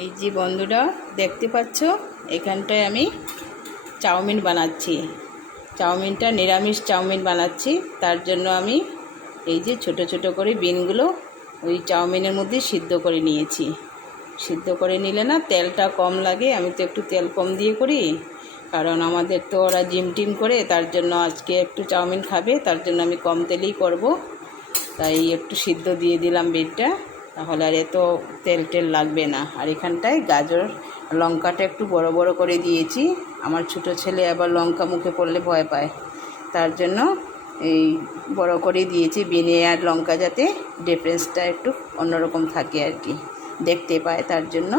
এই যে বন্ধুরা দেখতে পাচ্ছ, এখানটায় আমি চাউমিন বানাচ্ছি। চাউমিনটা নিরামিষ চাউমিন বানাচ্ছি। তার জন্য আমি এই যে ছোট ছোট করে বিনগুলো ওই চাউমিনের মধ্যে সিদ্ধ করে নিয়েছি। সিদ্ধ করে নিলে না তেলটা কম লাগে। আমি তো একটু তেল কম দিয়ে করি, কারণ আমাদের তো ওরা জিম টিম করে, তার জন্য আজকে একটু চাউমিন খাবে, তার জন্য আমি কম তেলেই করব। তাই একটু সিদ্ধ দিয়ে দিলাম বিনটা, তাহলে আর এত তেল টেল লাগবে না। আর এখানটায় গাজর লঙ্কাটা একটু বড় বড় করে দিয়েছি। আমার ছোট ছেলে আবার লঙ্কা মুখে পড়লে ভয় পায়, তার জন্য এই বড় করে দিয়েছি। বিনে আর লঙ্কা যাতে ডিফারেন্সটা একটু অন্যরকম থাকে আর কি, দেখতে পায়, তার জন্য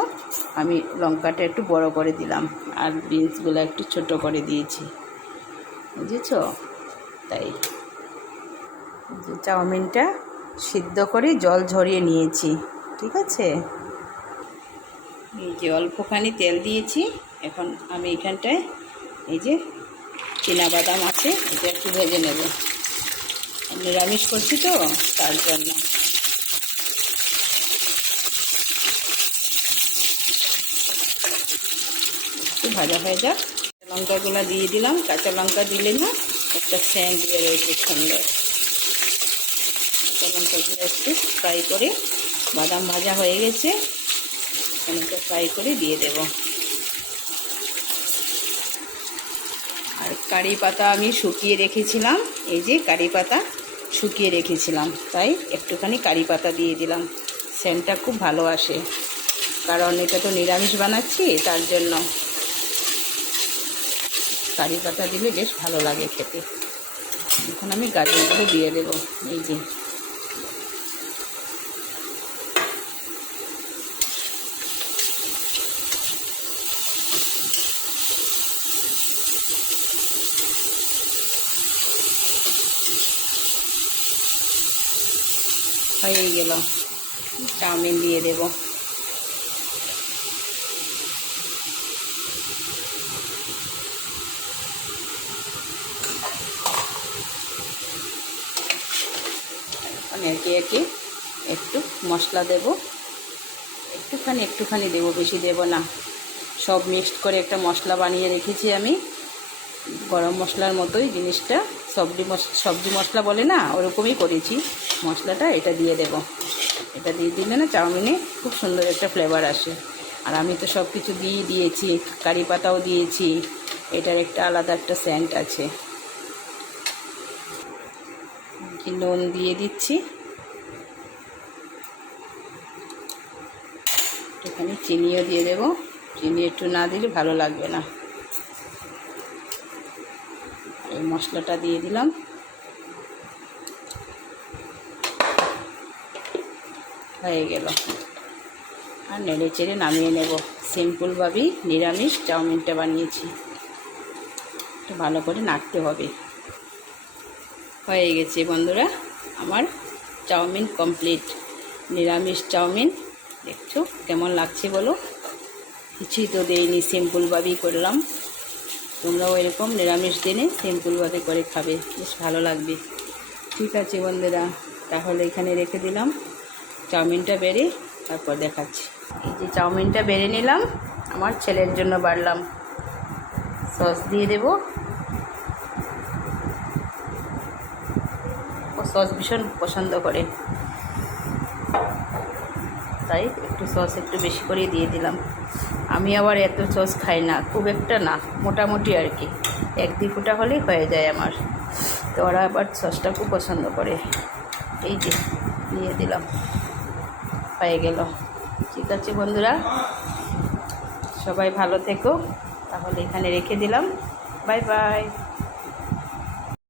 আমি লঙ্কাটা একটু বড় করে দিলাম। আর বিনসগুলো একটু ছোট করে দিয়েছি, বুঝেছ? তাই যে চাউমিনটা সিদ্ধ করে জল ঝরিয়ে নিয়েছি, ঠিক আছে? এই যে অল্পখানি তেল দিয়েছি। এখন আমি এখানটায় এই যে চীনাবাদাম আছে, এটা একটু ভেজে নেব। নিরামিষ করছি তো, তার জন্য। একটু ভাজা হয়ে যাক। লঙ্কাগুলো দিয়ে দিলাম। কাঁচা লঙ্কা দিলে না একটা সেন্ট বেরোয় সুন্দর। কাঁচা লঙ্কাগুলো একটু ফ্রাই করে, বাদাম ভাজা হয়ে গেছে, অনেকটা ফ্রাই করে দিয়ে দেব। আর কারি পাতা আমি শুকিয়ে রেখেছিলাম, এই যে কারি পাতা শুকিয়ে রেখেছিলাম, তাই একটুখানি কারি পাতা দিয়ে দিলাম। সেন্টটা খুব ভালো আসে, কারণ এটা তো নিরামিষ বানাচ্ছি, তার জন্য কারি পাতা দিলে বেশ ভালো লাগে খেতে। এখন আমি গাজরগুলো দিয়ে দেব। এই যে হয়ে গেল, চাউমিন দিয়ে দেব। একে একে একটু মশলা দেব, একটুখানি দেব, বেশি দেব না। সব মিক্সড করে একটা মশলা বানিয়ে রেখেছি আমি, গরম মশলার মতোই জিনিসটা। সবজি মশলা বলে না, ওরকমই করেছি মশলাটা। এটা দিয়ে দেব। এটা দিয়ে দিলে না চাউমিনে খুব সুন্দর একটা ফ্লেভার আসে। আর আমি তো সব কিছু দিয়েছি, কারি পাতাও দিয়েছি, এটার একটা আলাদা একটা সেন্ট আছে। নুন দিয়ে দিচ্ছি, একটুখানি চিনিও দিয়ে দেব। চিনি একটু না দিলে ভালো লাগবে না। এই মশলাটা দিয়ে দিলাম। হয়ে গেল। আর নেড়ে চেড়ে নামিয়ে নেব। সিম্পলভাবেই নিরামিষ চাউমিনটা বানিয়েছি, একটু ভালো করে নাড়তে হবে। হয়ে গেছে বন্ধুরা, আমার চাউমিন কমপ্লিট। নিরামিষ চাউমিন দেখছো কেমন লাগছে বলো? কিছুই তো দেইনি, সিম্পলভাবেই করলাম। তোমরাও এরকম নিরামিষ দিনে সিম্পলভাবে করে খাবে, বেশ ভালো লাগবে। ঠিক আছে বন্ধুরা, তাহলে এখানে রেখে দিলাম। চাউমিনটা বেড়ে তারপর দেখাচ্ছি। এই যে চাউমিনটা বেড়ে নিলাম, আমার ছেলের জন্য বাড়লাম। সস দিয়ে দেব। ও সস ভীষণ পছন্দ করে, তাই একটু সস একটু বেশি করে দিয়ে দিলাম। আমি আবার এত সস খাই না, খুব একটা না, মোটামুটি আর কি, 1-2 ফোঁটা হলেই হয়ে যায় আমার। তো ওরা আবার সসটা খুব পছন্দ করে। এই যে দিয়ে দিলাম, হয়ে গেল। ঠিক আছে বন্ধুরা, সবাই ভালো থেকো। তাহলে এখানে রেখে দিলাম। Bye bye.